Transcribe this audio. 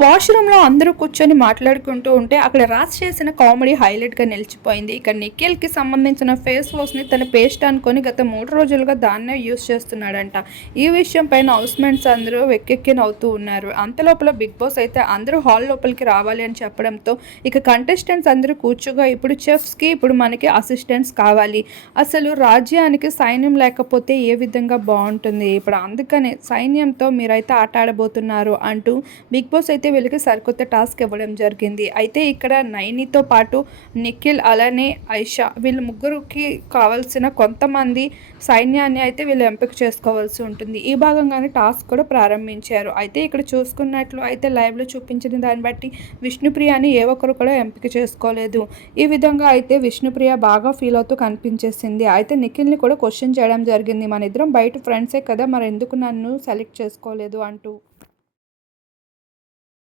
వాష్రూమ్లో అందరూ కూర్చొని మాట్లాడుకుంటూ ఉంటే అక్కడ రాజ్ చేసిన కామెడీ హైలైట్గా నిలిచిపోయింది. ఇక నిఖిల్కి సంబంధించిన ఫేస్ వాష్ని తన పేస్ట్ అనుకొని గత మూడు రోజులుగా దాన్నే యూస్ చేస్తున్నాడంట. ఈ విషయం పైన హౌస్మెంట్స్ అందరూ వెక్కెక్కి నవ్వుతూ ఉన్నారు. అంతలోపల బిగ్ బాస్ అయితే అందరూ హాల్ లోపలికి రావాలి అని చెప్పడంతో ఇక కంటెస్టెంట్స్ అందరూ కూర్చోగా ఇప్పుడు చెఫ్స్కి ఇప్పుడు మనకి అసిస్టెంట్స్ కావాలి. అసలు రాజ్యానికి సైన్యం లేకపోతే ఏ విధంగా బాగుంటుంది? ఇప్పుడు అందుకనే సైన్యంతో మీరైతే ఆట ఆడబోతున్నారు అంటూ బిగ్ బాస్ అయితే అయితే వీళ్ళకి సరికొత్త టాస్క్ ఇవ్వడం జరిగింది. అయితే ఇక్కడ నైనితో పాటు నిఖిల్ అలానే ఐషా వీళ్ళ ముగ్గురికి కావాల్సిన కొంతమంది సైన్యాన్ని అయితే వీళ్ళు ఎంపిక చేసుకోవాల్సి ఉంటుంది. ఈ భాగంగానే టాస్క్ కూడా ప్రారంభించారు. అయితే ఇక్కడ చూసుకున్నట్లు అయితే లైవ్లో చూపించిన దాన్ని బట్టి విష్ణుప్రియని ఏ ఒక్కరు కూడా ఎంపిక చేసుకోలేదు. ఈ విధంగా అయితే విష్ణుప్రియ బాగా ఫీల్ అవుతూ కనిపించేసింది. అయితే నిఖిల్ని కూడా క్వశ్చన్ చేయడం జరిగింది. మన ఇద్దరం బయట ఫ్రెండ్సే కదా మరి ఎందుకు నన్ను సెలెక్ట్ చేసుకోలేదు అంటూ.